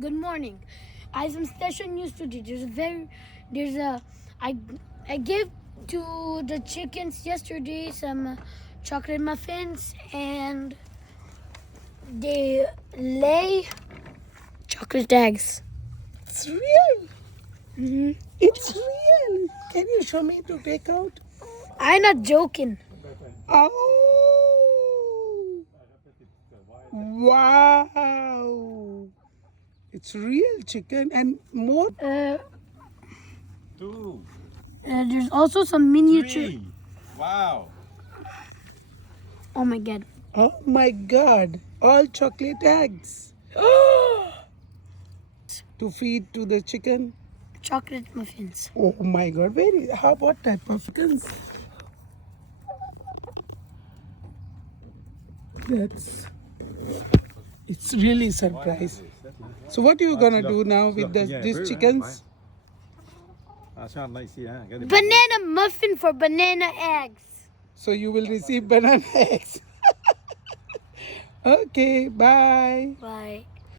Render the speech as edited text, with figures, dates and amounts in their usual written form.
Good morning. I have some special news today. I gave to the chickens yesterday some chocolate muffins, and they lay chocolate eggs. It's real. Mm-hmm. It's real. Can you show me to take out? I'm not joking. Oh, wow. It's real chicken and more. Two, There's also some miniature. three. Wow. Oh my god. Oh my God. All chocolate eggs. To feed to the chicken. Chocolate muffins. Oh my God. What type of chickens? It's really surprise. So what are you gonna do now with these chickens? Banana muffin for banana eggs. So you will receive banana eggs. Okay, bye. Bye.